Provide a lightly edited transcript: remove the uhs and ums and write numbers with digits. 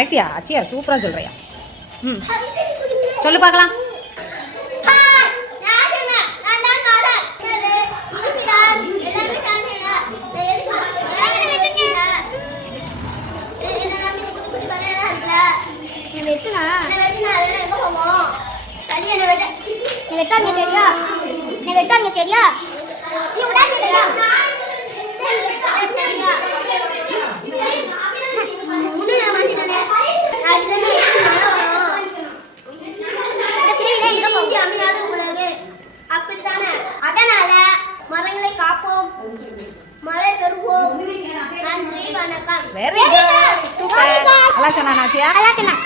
கரெக்டியா ஆச்சியா சூப்பராக சொல்கிறியா. ம் சொல்லு பார்க்கலாம். சரியா அப்படித்தானே? அதனால மரங்களை காப்போம், மழை பெறுவோம். நன்றி, வணக்கம். Very good, super. நல்லா சொன்னா ஆச்சியா. நல்லா சொன்னா.